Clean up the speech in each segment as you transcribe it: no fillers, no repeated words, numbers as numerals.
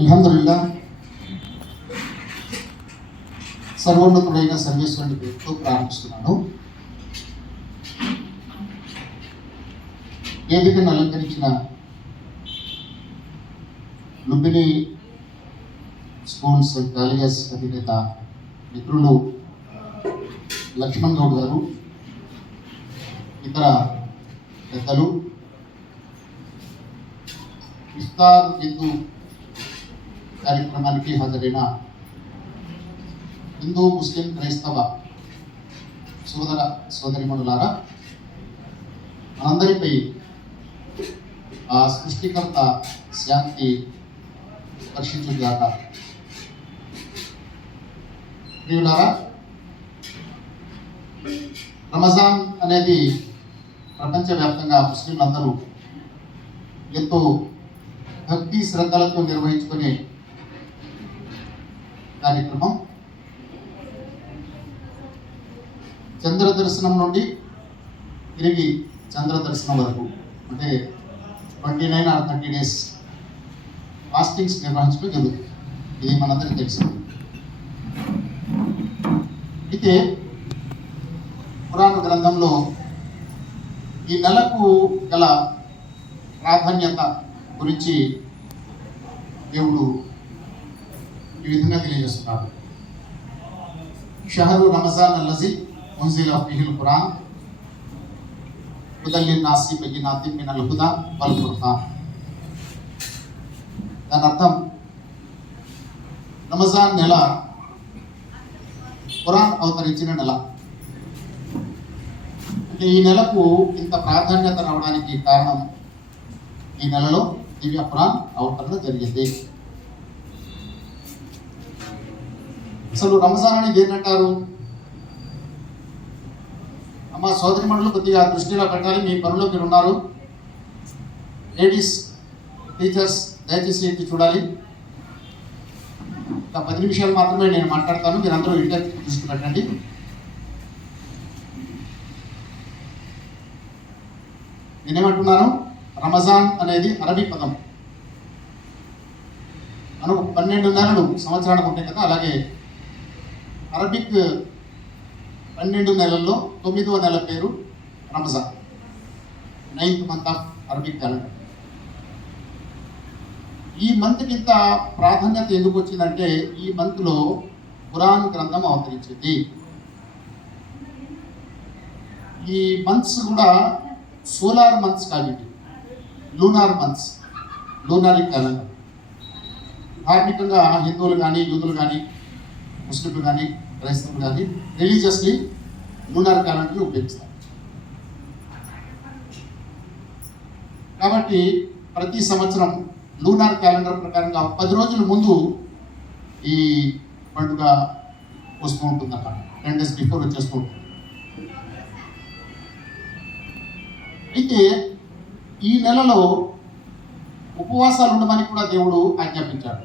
అల్హమ్దులిల్లాహ్ సర్వోన్నతుడైన సర్వేశ్వరుని పేరుతో ప్రారంభిస్తున్నాను. వేదికను అలంకరించిన లుంబిని స్కూల్స్ అండ్ కాలేజెస్ అధినేత మిత్రులు లక్ష్మణ్ గౌడ్ గారు, ఇతర పెద్దలు, ఇఫ్తార్ విందు కార్యక్రమానికి హాజరైన హిందూ ముస్లిం క్రైస్తవ సోదర సోదరిమణులారా, మనందరిపై ఆ సృష్టికర్త శాంతి వర్షించుగాక. ప్రియులారా, రమజాన్ అనేది ప్రపంచవ్యాప్తంగా ముస్లింలందరూ ఎంతో భక్తి శ్రద్ధలతో నిర్వహించుకునే కార్యక్రమం. చంద్ర దర్శనం నుండి తిరిగి చంద్ర దర్శనం వరకు అంటే 29 or 30 days ఫాస్టింగ్స్ నిర్వహించడం జరుగుతుంది. ఇది మనందరికీ తెలిసింది. అయితే ఖురాన్ గ్రంథంలో ఈ నెలకు గల ప్రాధాన్యత గురించి దేవుడు ఈ విధంగా తెలియజేస్తున్నాడు. షహరు రమజాన్ అల్లజీ మున్జిల ఫీహిల్ ఖురాన్ హుదల్ లిన్నాసి బయ్యినాతిన్ మినల్ హుదా వల్ ఫుర్ఖాన్. దాని అర్థం, రమజాన్ నెల ఖురాన్ అవతరించిన నెల. అంటే ఈ నెలకు ఇంత ప్రాధాన్యత రావడానికి కారణం, ఈ నెలలో దివ్య ఖురాన్ అవతరణ జరిగింది. అసలు రంజాన్ అనేది ఏంటంటారు? అమ్మ సోదరి మండలు కొద్దిగా దృష్టిలో పెట్టాలి. మీ పనులు మీరు ఉన్నారు. లేడీస్ టీచర్స్ దయచేసి ఇంటి చూడాలి. ఒక 10 నిమిషాలు మాత్రమే నేను మాట్లాడతాను. మీరు అందరూ ఇంటర్ దృష్టి పెట్టండి. నేనేమంటున్నాను, రమజాన్ అనేది అరబీ పదం. మనకు 12 నెలలు సంవత్సరానికి ఉంటాయి కదా, అలాగే అరబిక్ 12 నెలల్లో 9వ నెల పేరు Ramzan, 9th month of Arabic calendar. ఈ మంత్కి ఇంత ప్రాధాన్యత ఎందుకు వచ్చిందంటే, ఈ మంత్లో ఖురాన్ గ్రంథం అవతరించింది. ఈ మంత్స్ కూడా సోలార్ మంత్స్ కాబట్టి లూనార్ మంత్స్, లూనారిక్ క్యాలెండర్. ధార్మికంగా హిందువులు కానీ, యూదులు కానీ, ముస్లింలు కానీ, క్రైస్తవులు కానీ రిలీజియస్లీ లూనార్ క్యాలెండర్ని ఉపయోగిస్తారు. కాబట్టి ప్రతి సంవత్సరం లూనార్ క్యాలెండర్ ప్రకారంగా 10 రోజుల ముందు ఈ పండుగ వస్తూ ఉంటుందన్నమాట. 10 days బిఫోర్ వచ్చేస్తూ ఉంటుంది. అయితే ఈ నెలలో ఉపవాసాలు ఉండమని కూడా దేవుడు ఆజ్ఞాపించాడు.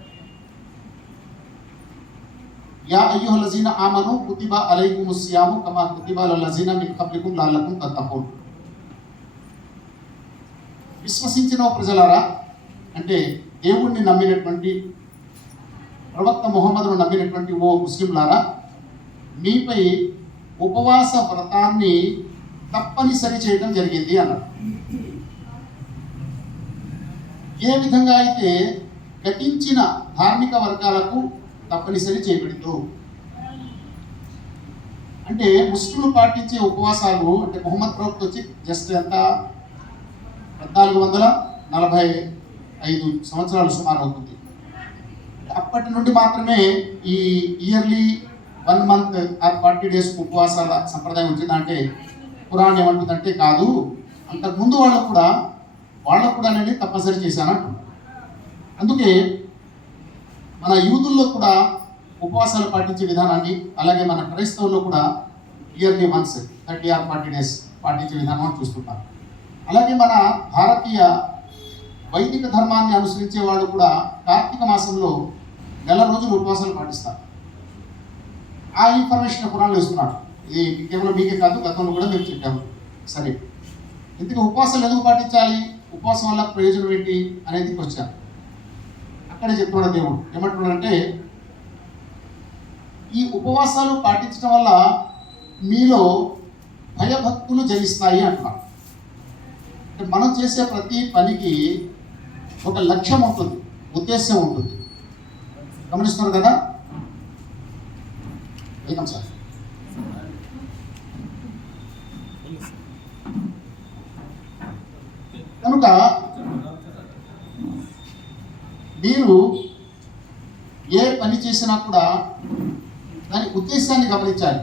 యా అయ్యుహల్లజీన ఆమను కుతిబ అలైకుముస్ సియాము కమా కుతిబ అలల్లజీన మిన్ కబ్లికుం లఅల్లకుం తత్తఖూన్. విశ్వసించిన ప్రజలారా, అంటే దేవుణ్ణి నమ్మినటువంటి, ప్రవక్త ముహమ్మదును నమ్మినటువంటి ఓ ముస్లింలారా, మీపై ఉపవాస వ్రతాన్ని తప్పనిసరి చేయడం జరిగింది అన్నాడు. ఏ విధంగా అయితే గతించిన ధార్మిక వర్గాలకు తప్పనిసరి చేయబడిందో, అంటే ముస్లింలు పాటించే ఉపవాసాలు, అంటే ముహమ్మద్ ప్రవక్త వచ్చి జస్ట్ ఎంత 1445 సంవత్సరాలు సుమారు అవుతుంది. అప్పటి నుండి మాత్రమే ఈ ఇయర్లీ 1 month ఆర్ 40 days ఉపవాసాల సంప్రదాయం వచ్చింది. అంటే ఖురాన్ ఏమంటుందంటే, కాదు, అంతకుముందు వాళ్ళకు కూడా నేను తప్పనిసరి చేశాను. అందుకే మన యూదుల్లో కూడా ఉపవాసాలు పాటించే విధానాన్ని, అలాగే మన క్రైస్తవుల్లో కూడా ఇయర్లీ వన్స్ 30 or 40 days పాటించే విధానాన్ని చూస్తుంటాం. అలాగే మన భారతీయ వైదిక ధర్మాన్ని అనుసరించే వాళ్ళు కూడా కార్తీక మాసంలో 1 రోజులు ఉపవాసాలు పాటిస్తారు. ఆ ఇన్ఫర్మేషన్ ఖురాన్లో ఇస్తున్నాడు. ఇది కేవలం మీకే కాదు, గతంలో కూడా మేము చెప్పాము. సరే, ఇంతకీ ఉపవాసాలు ఎందుకు పాటించాలి, ఉపవాసం వల్ల ప్రయోజనం ఏంటి అనేది వచ్చాను. అక్కడే చెప్తున్నాడు దేవుడు. ఏమంటున్నాడంటే ఈ ఉపవాసాలు పాటించడం వల్ల మీలో భయభక్తులు జనిస్తాయి అంటున్నాడు. అంటే మనం చేసే ప్రతి పనికి ఒక లక్ష్యం ఉంటుంది, ఉద్దేశం ఉంటుంది. గమనిస్తున్నారు కదా? Welcome sir. కనుక మీరు ఏ పని చేసినా కూడా దాని ఉద్దేశాన్ని గమనించాలి.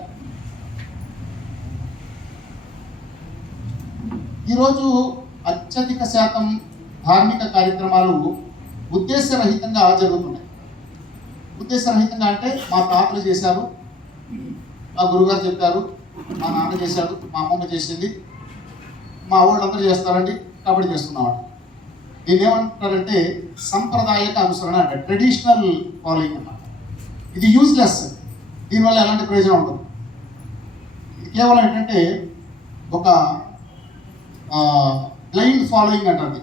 ఈరోజు అత్యధిక శాతం ధార్మిక కార్యక్రమాలు ఉద్దేశరహితంగా జరుగుతున్నాయి. ఉద్దేశరహితంగా అంటే మా తాతలు చేశారు, మా గురుగారు చెప్పారు, మా నాన్న చేశాడు, మా అమ్మమ్మ చేసింది, మా వాళ్ళందరూ చేస్తారండి కాబట్టి చేస్తున్నాం. దీన్ని ఏమంటారంటే సంప్రదాయక అనుసరణ అంటే ట్రెడిషనల్ ఫాలోయింగ్ అన్నమాట. ఇది యూజ్లెస్. దీనివల్ల ఎలాంటి ప్రయోజనం ఉండదు. ఇది కేవలం ఏంటంటే ఒక బ్లైండ్ ఫాలోయింగ్ అంటారు.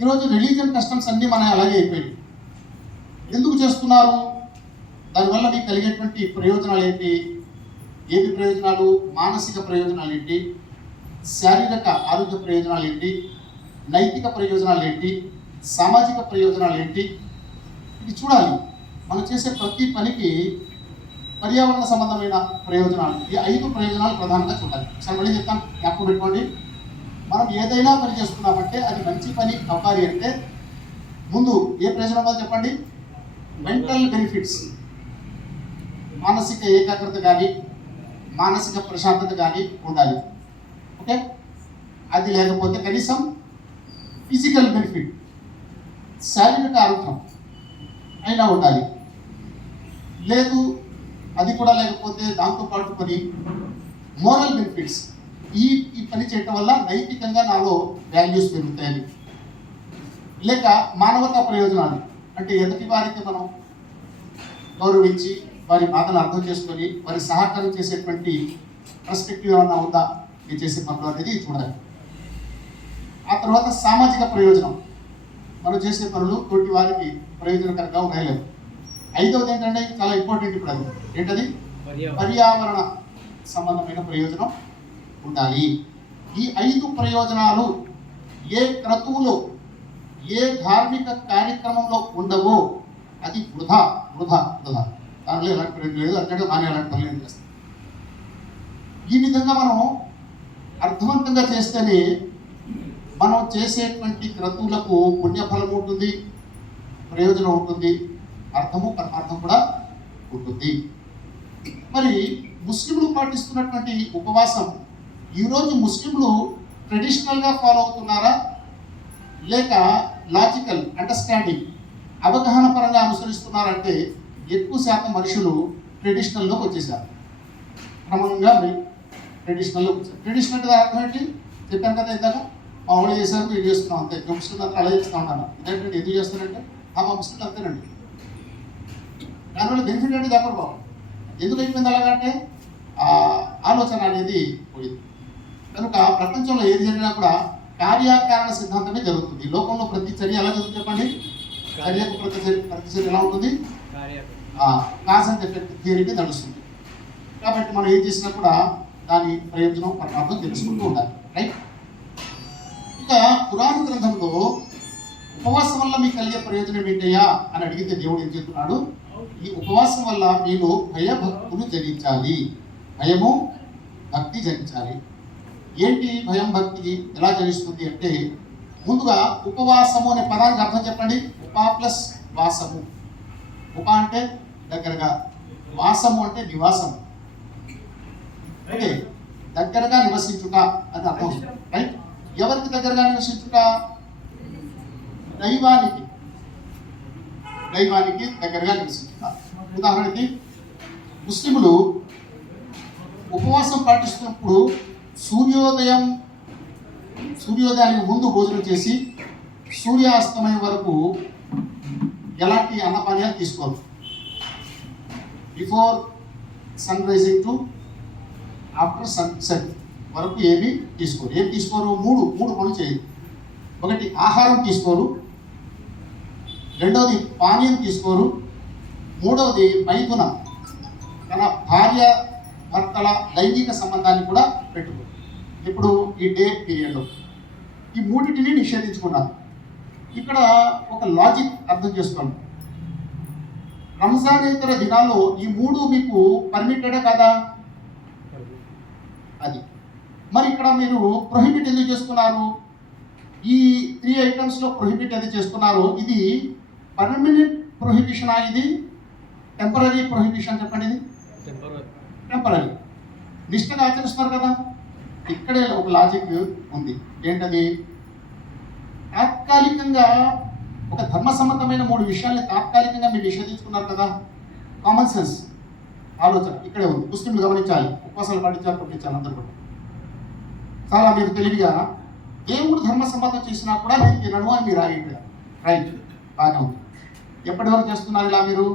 ఈరోజు రిలీజియన్ కస్టమ్స్ అన్నీ మన అలాగే అయిపోయాయి. ఎందుకు చేస్తున్నారు? దానివల్ల మీకు కలిగేటువంటి ప్రయోజనాలు ఏంటి? ఏమి ప్రయోజనాలు? మానసిక ప్రయోజనాలు ఏంటి? శారీరక ఆరోగ్య ప్రయోజనాలు ఏంటి? నైతిక ప్రయోజనాలు ఏంటి? సామాజిక ప్రయోజనాలు ఏంటి? ఇది చూడాలి. మనం చేసే ప్రతి పనికి పర్యావరణ సంబంధమైన ప్రయోజనాలు, ఈ 5 ప్రయోజనాలు ప్రధానంగా చూడాలి. ఒకసారి మళ్ళీ చెప్తాను, జ్ఞాపకం పెట్టుకోండి. మనం ఏదైనా పని చేస్తున్నామంటే అది మంచి పని అవ్వాలి అంటే ముందు ఏ ప్రయోజనం ఉందో చెప్పండి. మెంటల్ బెనిఫిట్స్, మానసిక ఏకాగ్రత కానీ మానసిక ప్రశాంతత కానీ ఉండాలి. ఓకే, అది లేకపోతే కనీసం ఫిజికల్ బెనిఫిట్, శారీరక ఆరోగ్యం అయినా ఉండాలి. లేదు, అది కూడా లేకపోతే దాంతోపాటు పని మోరల్ బెనిఫిట్స్, ఈ పని చేయటం వల్ల నైతికంగా నాలో వాల్యూస్ పెరుగుతాయని. లేక మానవతా ప్రయోజనాలు అంటే ఎదుటి వారికి మనం గౌరవించి వారి బాధను అర్థం చేసుకొని వారి సహకారం చేసేటువంటి పర్స్పెక్టివ్ ఏమన్నా ఉందా మీరు చేసే పనులు అనేది చూడాలి. ఆ తర్వాత సామాజిక ప్రయోజనం, మనం చేసే పనులు తోటి వారికి ప్రయోజనకరంగా ఉన్నాయలేదు. 5వది ఏంటంటే చాలా ఇంపార్టెంట్ ఇప్పుడు, అది ఏంటది? పర్యావరణ సంబంధమైన ప్రయోజనం ఉండాలి. ఈ 5 ప్రయోజనాలు ఏ క్రతువులో ఏ ధార్మిక కార్యక్రమంలో ఉండవో అది వృధా వృధా వృధా. దానిలో ఎలాంటి ప్రయోజనం లేదు, అంటే దాని ఎలాంటి పనులు ఏం చేస్తాం. ఈ విధంగా మనం అర్థవంతంగా చేస్తేనే మనం చేసేటువంటి క్రతువులకు పుణ్యఫలం ఉంటుంది, ప్రయోజనం ఉంటుంది, అర్థము పరమార్థం కూడా ఉంటుంది. మరి ముస్లింలు పాటిస్తున్నటువంటి ఉపవాసం ఈరోజు ముస్లింలు ట్రెడిషనల్గా ఫాలో అవుతున్నారా, లేక లాజికల్ అండర్స్టాండింగ్ అవగాహన పరంగా అనుసరిస్తున్నారంటే ఎక్కువ శాతం మనుషులు ట్రెడిషనల్లోకి వచ్చేసారు. క్రమంగా ట్రెడిషనల్లోకి వచ్చారు. ట్రెడిషనల్ అంటే అర్థం ఏంటి చెప్పాను కదా ఇందాక, మా వాళ్ళు చేశారు మీరు చేస్తున్నాం అంతే. ముస్లింలు అంతా అలా చేస్తూ ఉంటాను. ఇదేంటంటే ఎందుకు చేస్తారంటే మా ముస్లింలు అంతేనండి. దానివల్ల బెనిఫిట్ అంటే చెప్పరు బాబు. ఎందుకు అయిపోయింది అలాగంటే ఆలోచన అనేది పోయింది. కనుక ప్రపంచంలో ఏది జరిగినా కూడా కార్యకారణ సిద్ధాంతమే జరుగుతుంది. లోకంలో ప్రతి చర్య ఎలా జరుగుతుంది చెప్పండి? చర్యకు ప్రతి చర్య ఎలా ఉంటుంది? కాజ్ అండ్ ఎఫెక్ట్ థియరీకి నడుస్తుంది. కాబట్టి మనం ఏం చేసినా కూడా దాని ప్రయోజనం పరమార్థం తెలుసుకుంటూ ఉండాలి. రైట్. ఇక పురాణ గ్రంథంలో ఉపవాసం వల్ల మీకు కలిగే ప్రయోజనం ఏంటయ్యా అని అడిగితే దేవుడు ఏం చెప్తున్నాడు? ఈ ఉపవాసం వల్ల మీలో భయభక్తులు జనించాలి. భయము భక్తి జనించాలి. ఏంటి భయం భక్తి ఎలా జనిస్తుంది అంటే, ముందుగా ఉపవాసము అనే పదానికి అర్థం చెప్పండి. ఉపా ప్లస్ వాసము. ఉప అంటే దగ్గరగా, వాసము అంటే నివాసము. ఓకే, దగ్గరగా నివసించుట అని అర్థం. రైట్. ఎవరికి దగ్గరగా నివసించుట? దైవానికి దగ్గరగా నివసించుట. ఉదాహరణకి ముస్లింలు ఉపవాసం పాటిస్తున్నప్పుడు సూర్యోదయానికి ముందు భోజనం చేసి సూర్యాస్తమయం వరకు ఎలాంటి అన్నపానీయాలు తీసుకోరు. Before sun rising to after sunset వరకు ఏమి తీసుకోరు. మూడు పనులు చేయరు. ఒకటి, ఆహారం తీసుకోరు. రెండవది పానీయం తీసుకోరు, మూడవది మైథునం, తన భార్య భర్తల లైంగిక సంబంధాన్ని కూడా పెట్టుకోరు ఇప్పుడు ఈ డే పీరియడ్లో. ఈ మూడింటిని నిషేధించుకున్నారు. ఇక్కడ ఒక లాజిక్ అర్థం చేసుకోండి. రంజానేతర దినాల్లో ఈ మూడు మీకు పర్మిటెడే కదా, అది మరి ఇక్కడ మీరు ప్రొహిబిట్ ఎందుకు చేసుకున్నారు? ఈ 3 ఐటమ్స్లో ప్రొహిబిట్ ఎందుకు చేసుకున్నారు? ఇది పర్మనెంట్ ప్రొహిబిషనా, ఇది టెంపరీ ప్రొహిబిషన్? చెప్పండి. ఇది టెంపరీ, నిష్ఠగా ఆచరిస్తున్నారు కదా. ఇక్కడే ఒక లాజిక్ ఉంది. ఏంటది? తాత్కాలికంగా ఒక ధర్మసమ్మతమైన 3 విషయాల్ని తాత్కాలికంగా మీరు నిషేధించుకున్నారు కదా. కామన్ సెన్స్ ఆలోచన ఇక్కడే ఉంది. ముస్లింలు గమనించాలి, ఉపవాసాలు పాటించాలి అందరూ కూడా. చాలా మీరు తెలివిగా దేవుడు ధర్మసమ్మతం చేసినా కూడా నేను తినను అని మీరు రైట్, బాగానే ఉంది. ఎప్పటి వరకు చేస్తున్నారు ఇలా? మీరు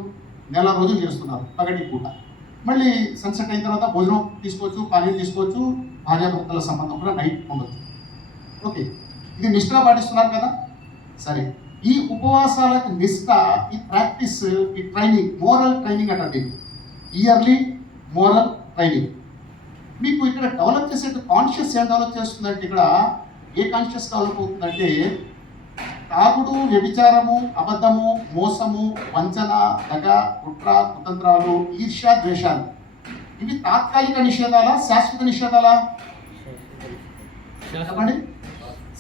నెల రోజులు చేస్తున్నారు పగటి పూట. మళ్ళీ సన్సెట్ అయిన తర్వాత భోజనం తీసుకోవచ్చు, పానీయం తీసుకోవచ్చు, భార్యాభర్తల సంబంధం కూడా నైట్ ఉండొచ్చు. ఓకే, ఇది నిష్ఠగా పాటిస్తున్నారు కదా. సరే, ఈ ఉపవాసాలకు నిష్ఠ, ఈ ప్రాక్టీస్, ఈ ట్రైనింగ్, మోరల్ ట్రైనింగ్ అంటారు. ఇయర్లీ మోరల్ ట్రైనింగ్ మీకు ఇక్కడ డెవలప్ చేసే కాన్షియస్ ఏం డెవలప్ చేస్తుందంటే, ఇక్కడ ఏ కాన్షియస్ డెవలప్ అవుతుందంటే, తాగుడు, వ్యభిచారము, అబద్ధము, మోసము, వంచన, దగ, కుట్ర, కుతంత్రాలు, ఈర్ష్య, ద్వేషాలు, ఇవి తాత్కాలిక నిషేధాలా, శాశ్వత నిషేధాలా? చెప్పండి.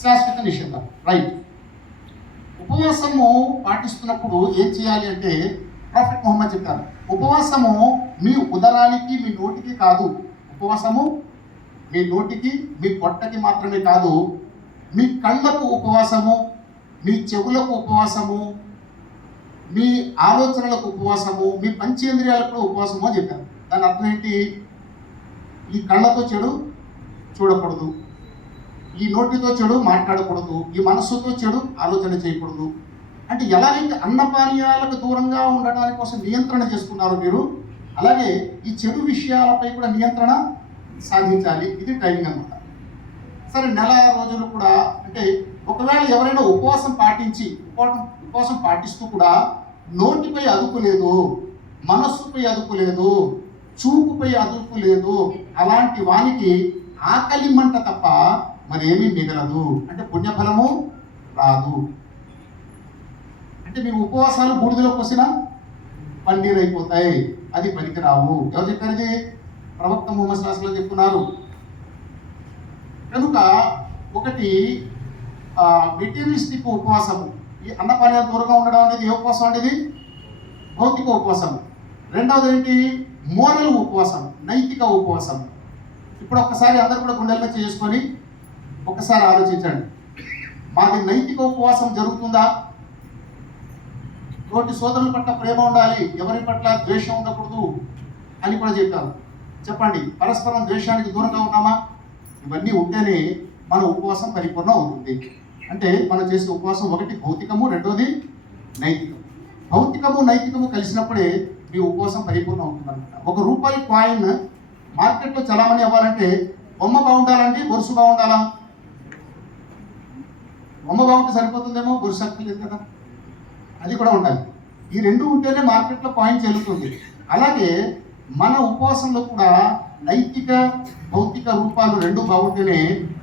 శాశ్వత నిషేధం, రైట్. ఉపవాసము పాటిస్తున్నప్పుడు ఏం చేయాలి అంటే, ప్రాఫెట్ ముహమ్మద్ చెప్పారు, ఉపవాసము మీ ఉదరానికి, మీ నోటికి కాదు. ఉపవాసము మీ నోటికి, మీ పొట్టకి మాత్రమే కాదు, మీ కళ్ళకు ఉపవాసము, మీ చెవులకు ఉపవాసము, మీ ఆలోచనలకు ఉపవాసము, మీ పంచేంద్రియాలకు ఉపవాసము అని చెప్పారు. దాని అర్థం ఏంటి? ఈ కళ్ళతో చెడు చూడకూడదు, ఈ నోటితో చెడు మాట్లాడకూడదు, ఈ మనస్సుతో చెడు ఆలోచన చేయకూడదు. అంటే ఎలాగైతే అన్నపానీయాలకు దూరంగా ఉండడానికి కోసం నియంత్రణ చేసుకున్నారు మీరు, అలాగే ఈ చెడు విషయాలపై కూడా నియంత్రణ సాధించాలి. ఇది ట్రైనింగ్ అనమాట. సరే, నెల రోజులు కూడా అంటే ఒకవేళ ఎవరైనా ఉపవాసం పాటిస్తూ కూడా నోటిపై అదుపు లేదు, మనస్సుపై అదుపు లేదు, చూపుపై అదుపు లేదు, అలాంటి వానికి ఆకలి మంట తప్ప మరేమీ మిగలదు, అంటే పుణ్యఫలము రాదు. అంటే మీ ఉపవాసాలు బూడిదలో పోసినా పన్నీరు అయిపోతాయి, అది పనికిరావు. ఎవరు చెప్పారు ఇది? ప్రవక్త ముహమ్మద్ సల్లల్లాహు అలైహి వసల్లం చెప్తున్నారు. కనుక ఒకటి మెటీరియలిస్టిక్ ఉపవాసము, ఈ అన్నపానీయాలు దూరంగా ఉండడం అనేది ఏ ఉపవాసం అనేది? భౌతిక ఉపవాసం. రెండవది ఏంటి? మోరల్ ఉపవాసం, నైతిక ఉపవాసం. ఇప్పుడు ఒక్కసారి అందరూ కూడా గుండెల మీద చేసుకొని ఒకసారి ఆలోచించండి, మాది నైతిక ఉపవాసం జరుగుతుందా? తోటి సోదరుల పట్ల ప్రేమ ఉండాలి, ఎవరి పట్ల ద్వేషం ఉండకూడదు అని కూడా చెప్పారు. చెప్పండి, పరస్పరం ద్వేషానికి దూరంగా ఉన్నామా? ఇవన్నీ ఉంటేనే మన ఉపవాసం పరిపూర్ణం అవుతుంది. అంటే మనం చేసే ఉపవాసం ఒకటి భౌతికము, రెండోది నైతికము. భౌతికము నైతికము కలిసినప్పుడే మీ ఉపవాసం పరిపూర్ణం అవుతుంది అనమాట. ₹1 కాయిన్ మార్కెట్లో చలామణి అవ్వాలంటే బొమ్మ బాగుండాలండి, గొలుసు బాగుండాలా? బొమ్మ బాగుంటే సరిపోతుందేమో, గొలుసు అక్కర్లేదు కదా, అది కూడా ఉండాలి. ఈ రెండు ఉంటేనే మార్కెట్లో కాయిన్ చెల్లుతుంది. అలాగే మన ఉపవాసంలో కూడా నైతిక భౌతిక రూపాలు రెండు బాగుంటేనే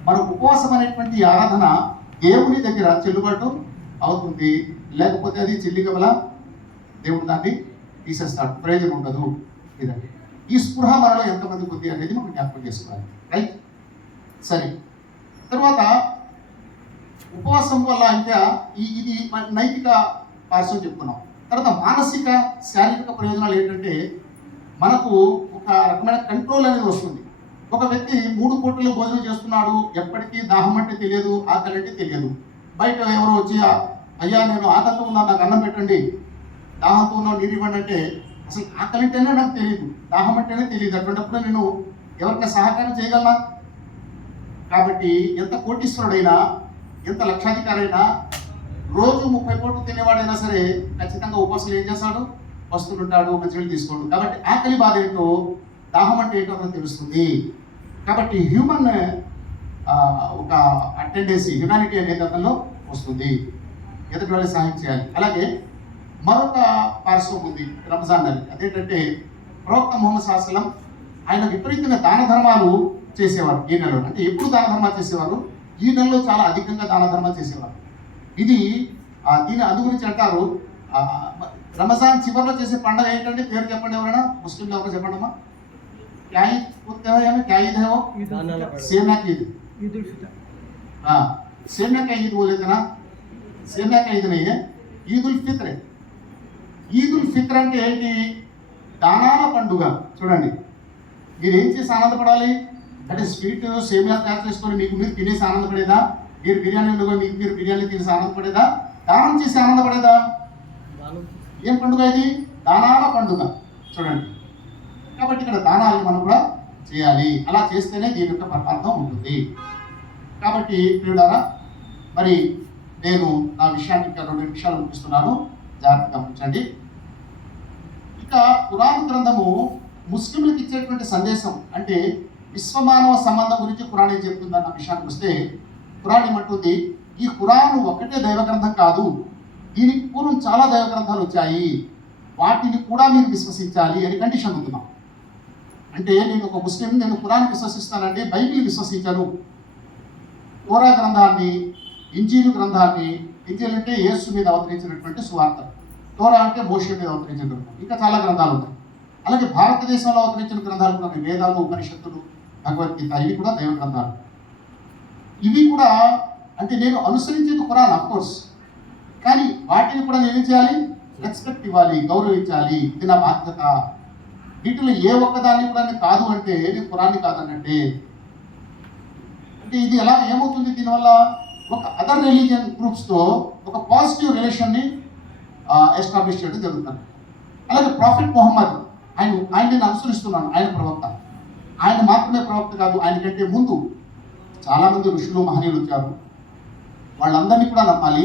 మన ఉపవాసం అనేటువంటి ఆరాధన దేవుని దగ్గర చెల్లుబాటు అవుతుంది. లేకపోతే అది చెల్లిగవల దేవుడు దాన్ని తీసేస్తాడు, ప్రయోజనం ఉండదు. ఇదండి ఈ స్పృహ మనలో ఎంతమందికి ఉంది అనేది మనం జ్ఞాపకం చేసుకోవాలి, రైట్? సరే, తర్వాత ఉపవాసం వల్ల ఇంకా ఇది నైతిక పార్శ్వం చెప్పుకున్నాం. తర్వాత మానసిక శారీరక ప్రయోజనాలు ఏంటంటే, మనకు ఒక రకమైన కంట్రోల్ అనేది వస్తుంది. ఒక వ్యక్తి 3 పూటలు భోజనం చేస్తున్నాడు, ఎప్పటికీ దాహం అంటే తెలియదు, ఆకలి అంటే తెలియదు. బయట ఎవరో వచ్చి, అయ్యా నేను ఆకలితో ఉన్నాను, నాకు అన్నం పెట్టండి, దాహంతో ఉన్నావు నీరు ఇవ్వండి అంటే, అసలు ఆకలి అంటేనే నాకు తెలియదు, దాహం అంటేనే తెలియదు. అటువంటిప్పుడు నేను ఎవరికైనా సహకారం చేయగలనా? కాబట్టి ఎంత కోటీశ్వరుడైనా, ఎంత లక్షాధికారైనా, రోజు 30 పూటలు తినేవాడైనా సరే ఖచ్చితంగా ఉపవాసాలు ఏం చేస్తాడు? వస్తుంటాడు, మంచిగా తీసుకోడు. కాబట్టి ఆకలి బాధ ఏంటో, దాహం అంటే ఏంటో మనకు తెలుస్తుంది. కాబట్టి హ్యూమన్ ఒక అటెండెన్సీ, హ్యుమానిటీ అనేది అతనిలో వస్తుంది. ఎదుటి వాళ్ళకి సహాయం చేయాలి. అలాగే మరొక పార్శ్వం ఉంది రంజాన్ నెల. అదేంటంటే ప్రవక్త ముహమ్మద్ సల్లల్లాహు అలైహి వసల్లం ఆయన విపరీతంగా దాన ధర్మాలు చేసేవారు. ఈ నెలలో అంటే ఎప్పుడు దాన ధర్మాలు చేసేవారు, ఈ నెలలో చాలా అధికంగా దాన ధర్మాలు చేసేవారు. ఇది దీని అందు గురించి అంటారు రంజాన్ చివరిలో చేసే పండుగ ఏంటంటే పేరు చెప్పండి, ఎవరైనా ముస్లింలు ఎవరు చెప్పండి అమ్మా. क्या ईद होते हो या क्या ईद है वो? सेना की ईद, ईद उल फितर। हाँ, सेना का ईद बोले थे ना, सेना का ईद नहीं है, ईद उल फितर है. ఈద్ ఉల్ ఫిత్ర్ అంటే ఏంటి? దానాల పండుగ. చూడండి, మీరు ఏం చేసి ఆనందపడాలి అంటే స్వీట్ సేమియా తయారు చేసుకొని మీకు మీరు తినేసి ఆనందపడేదా? మీరు బిర్యానీ వండుకొని మీకు మీరు బిర్యానీ తినేసి ఆనందపడేదా? దానం చేసి ఆనందపడేదా? ఏం పండుగ ఇది? దానాల పండుగ. చూడండి, కాబట్టి ఇక్కడ దానాలు మనం కూడా చేయాలి. అలా చేస్తేనే దీని యొక్క పరమార్థం ఉంటుంది. కాబట్టి ప్రియులారా, మరి నేను నా విషయాన్ని ఇంకా 2 నిమిషాలు ముగిస్తున్నాను, జాగ్రత్తగా గమనించండి. ఇక ఖురాన్ గ్రంథము ముస్లింలకు ఇచ్చేటువంటి సందేశం అంటే విశ్వమానవ సంబంధం గురించి ఖురాన్ ఏం చెప్తుందన్న విషయానికి వస్తే, ఖురాన్ ఏమంటుంది, ఈ ఖురాన్ ఒకటే దైవ గ్రంథం కాదు, దీనికి పూర్వం చాలా దైవ గ్రంథాలు వచ్చాయి, వాటిని కూడా మీరు విశ్వసించాలి అని కండిషన్ ఉంటున్నాం. అంటే నేను ఒక ముస్లిం, నేను ఖురాన్ విశ్వసిస్తానండి, బైబిల్ విశ్వసించను. తోరా గ్రంథాన్ని, ఇంజీలు గ్రంథాన్ని, ఇంజీల్ అంటే యేసు మీద అవతరించినటువంటి సువార్త, తోరా అంటే మోషే మీద అవతరించిన గ్రంథం, ఇంకా చాలా గ్రంథాలు ఉన్నాయి. అలాగే భారతదేశంలో అవతరించిన గ్రంథాలు కూడా ఉన్నాయి, వేదాలు, ఉపనిషత్తులు, భగవద్గీత, ఇవి కూడా దైవ గ్రంథాలు. ఇవి కూడా అంటే నేను అనుసరించేది ఖురాన్ అఫ్కోర్స్, కానీ వాటిని కూడా నేను ఏం చేయాలి? రెస్పెక్ట్ ఇవ్వాలి, గౌరవించాలి. ఇది నా బాధ్యత. వీటిలో ఏ ఒక్కదాన్ని కూడా కాదు అంటే నేను ఖురాన్ని కాదనంటే, అంటే ఇది ఎలా ఏమవుతుంది? దీనివల్ల ఒక అదర్ రిలీజియన్ గ్రూప్స్తో ఒక పాజిటివ్ రిలేషన్ని ఎస్టాబ్లిష్ చేయడం జరుగుతుంది. అలాగే ప్రాఫిట్ మొహమ్మద్, ఆయన నేను అనుసరిస్తున్నాను, ఆయన ప్రవక్త. ఆయన మాత్రమే ప్రవక్త కాదు, ఆయనకంటే ముందు చాలామంది ఋషులు, మహనీయులు వచ్చారు. వాళ్ళందరినీ కూడా నమ్మాలి.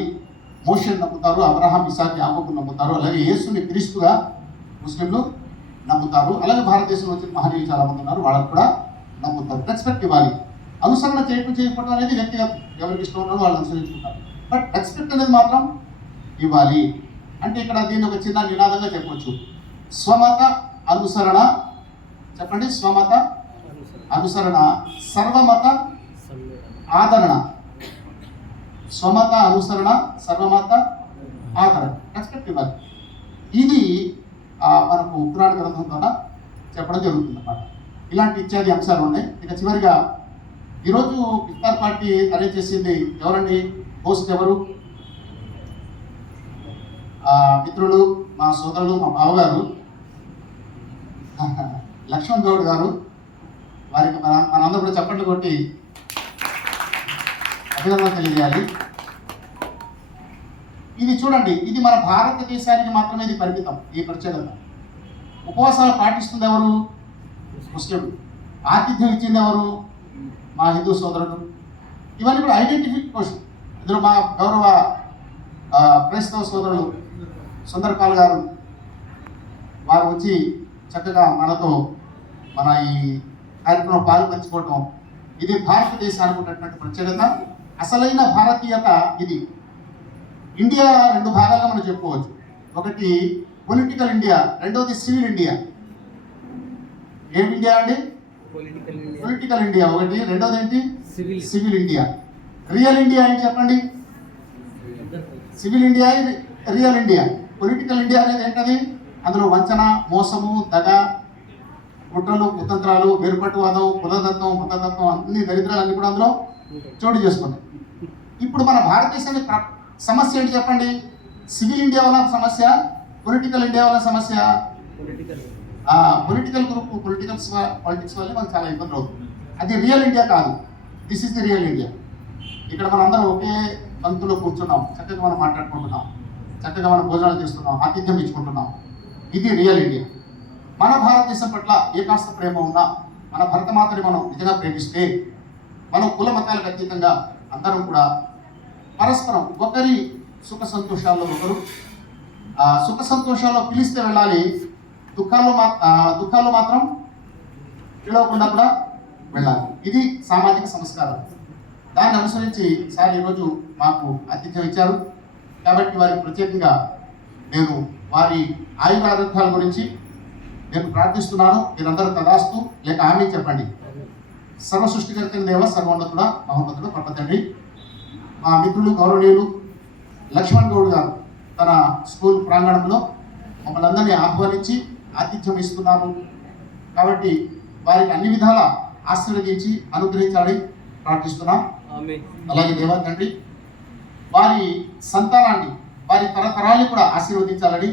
మోషేని నమ్ముతారు, అబ్రహాం, ఇసాక్, యాకోబుని నమ్ముతారు. అలాగే యేసుని క్రీస్తుగా ముస్లింలు నమ్ముతారు. అలాగే భారతదేశంలో వచ్చిన మహనీయులు చాలామంది ఉన్నారు, వాళ్ళని కూడా నమ్ముతారు. రెస్పెక్ట్ ఇవ్వాలి. అనుసరణ చేయకపోవడం అనేది వ్యక్తిగతం, ఎవరికి ఇష్టం ఉన్నారో వాళ్ళు అనుసరించుకుంటారు. బట్ రెస్పెక్ట్ అనేది మాత్రం ఇవ్వాలి. అంటే ఇక్కడ దీన్ని ఒక చిన్న నినాదంగా చెప్పవచ్చు, స్వమత అనుసరణ. చెప్పండి, స్వమత అనుసరణ, సర్వమత ఆదరణ. స్వమత అనుసరణ, సర్వమత ఆదరణ, రెస్పెక్ట్ ఇవ్వాలి. ఇది మనకు ఖురాన్ గ్రంథం ద్వారా చెప్పడం జరుగుతుంది అన్నమాట. ఇలాంటి ఇత్యాది అంశాలు ఉన్నాయి. ఇక చివరిగా ఈరోజు ఇఫ్తార్ పార్టీ అరేంజ్ చేసింది ఎవరండి? హోస్ట్ ఎవరు? మిత్రులు, మా సోదరులు, మా బావగారు లక్ష్మణ్ గౌడ్ గారు. వారికి మనందరూ కూడా చప్పట్లు కొట్టి అభినందన తెలియజేయాలి. ఇది చూడండి, ఇది మన భారతదేశానికి మాత్రమే ఇది పరిమితం. ఈ ప్రత్యేకత ఉపవాసాలు పాటిస్తుంది ఎవరు? ముస్లిం. ఆతిథ్యం ఇచ్చింది ఎవరు? మా హిందూ సోదరుడు. ఇవన్నీ కూడా ఐడెంటిఫికేషన్. ఇందులో మా గౌరవ క్రైస్తవ సోదరులు సుందర్పాల్ గారు, వారు వచ్చి చక్కగా మనతో మన ఈ కార్యక్రమం పాలు పంచుకోవటం, ఇది భారతదేశానికి ఉన్నటువంటి ప్రత్యేకత, అసలైన భారతీయత ఇది. ఇండియా 2 భాగాలుగా మనం చెప్పుకోవచ్చు. ఒకటి పొలిటికల్ ఇండియా, రెండవది సివిల్ ఇండియా. ఏం ఇండియా అండి? పొలిటికల్ ఇండియా ఒకటి, రెండవది ఏంటి? Civil India. రియల్ ఇండియా ఏంటి చెప్పండి? Civil India, real India. Political India అనేది ఏంటది? అందులో వంచన, మోసము, దగ, కుట్రలు, కుతంత్రాలు, వేరుపట్టువాదం, కులతత్వం, మతతత్వం, అన్ని దరిద్రాలన్నీ కూడా అందులో చోటు చేసుకున్నాయి. ఇప్పుడు మన భారతదేశానికి సమస్య ఏంటి చెప్పండి? సివిల్ ఇండియా వల్ల సమస్య, పొలిటికల్ ఇండియా వల్ల సమస్య. పొలిటికల్ గ్రూప్, పాలిటిక్స్ వల్ల మనకు చాలా ఇబ్బంది అవుతుంది. అది రియల్ ఇండియా కాదు. This is the real India. ఇక్కడ మనం అందరం ఒకే పంక్తిలో కూర్చున్నాం, చక్కగా మనం మాట్లాడుకుంటున్నాం, చక్కగా మనం భోజనాలు చేస్తున్నాం, ఆతిథ్యం ఇచ్చుకుంటున్నాం. ఇది రియల్ ఇండియా. మన భారతదేశం పట్ల ఏ కాస్త ప్రేమ ఉన్నా, మన భరతమాతని మనం నిజంగా ప్రేమిస్తే, మనం కుల మతాలకు అతీతంగా అందరం కూడా పరస్పరం ఒకరి సుఖ సంతోషాల్లో ఒకరు, సుఖ సంతోషాల్లో పిలిస్తే వెళ్ళాలి, దుఃఖాల్లో మాత్రం పిలవకుండా కూడా వెళ్ళాలి. ఇది సామాజిక సంస్కారం. దాన్ని అనుసరించి సార్ ఈరోజు మాకు ఆతిథ్యం ఇచ్చారు. కాబట్టి వారికి ప్రత్యేకంగా నేను వారి ఆయురారోగ్యాల గురించి నేను ప్రార్థిస్తున్నాను. మీరందరూ తదాస్తు లేక ఆమె చెప్పండి. సర్వ సృష్టికర్తైన దేవ, సర్వోన్నతుడ, మహోన్నతుడు, పరమ తండ్రి, మా మిత్రులు గౌరవనీయులు లక్ష్మణ్ గౌడ్ గారు తన స్కూల్ ప్రాంగణంలో మమ్మల్ని అందరినీ ఆహ్వానించి ఆతిథ్యం ఇస్తున్నారు. కాబట్టి వారికి అన్ని విధాల ఆశీర్వదించి అనుగ్రహించాలని ప్రార్థిస్తున్నాం. అలాగే దేవా తండ్రి, వారి సంతానాన్ని, వారి తరతరాన్ని కూడా ఆశీర్వదించాలని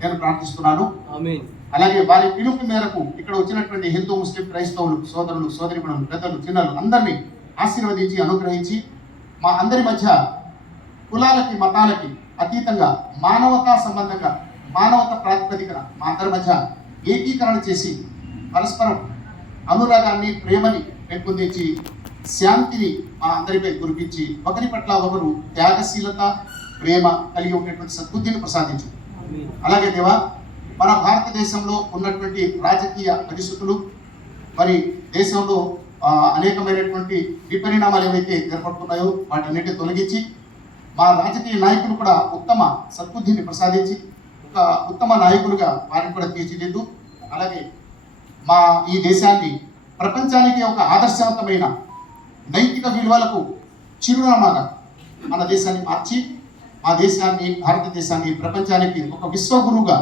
నేను ప్రార్థిస్తున్నాను. అలాగే వారి పిలుపు మేరకు ఇక్కడ వచ్చినటువంటి హిందూ, ముస్లిం, క్రైస్తవులు, సోదరులు, సోదరిమణులు, పెద్దలు, చిన్నలు అందరినీ ఆశీర్వదించి అనుగ్రహించి మా అందరి మధ్య కులాలకి, మతాలకి అతీతంగా మానవతా సంబంధంగా, మానవత ప్రాతిపదికన మా అందరి మధ్య ఏకీకరణ చేసి పరస్పరం అనురాగాన్ని, ప్రేమని పెంపొందించి శాంతిని మా అందరిపై కురిపించి ఒకరి పట్ల ఒకరు త్యాగశీలత, ప్రేమ కలిగి ఉండేటువంటి సద్బుద్ధిని ప్రసాదించు. అలాగే దేవా, మన భారతదేశంలో ఉన్నటువంటి రాజకీయ పరిస్థితులు, మరి దేశంలో అనేకమైనటువంటి విపరిణామాలు ఏవైతే ఏర్పడుతున్నాయో వాటన్నిటిని తొలగించి మా రాజకీయ నాయకులు కూడా ఉత్తమ సద్బుద్ధిని ప్రసాదించి ఒక ఉత్తమ నాయకులుగా వారిని కూడా తీర్చిదిద్దు. అలాగే మా ఈ దేశాన్ని ప్రపంచానికి ఒక ఆదర్శవంతమైన నైతిక విలువలకు చిరునామాగా మన దేశాన్ని మార్చి మా దేశాన్ని, భారతదేశాన్ని ప్రపంచానికి ఒక విశ్వగురువుగా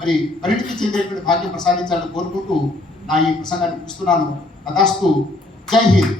మరి పరిణితి చెందేటువంటి భాగ్యం ప్రసాదించాలని కోరుకుంటూ నా ఈ ప్రసంగాన్ని ముగిస్తున్నాను. తదాస్తు. జై హింద్.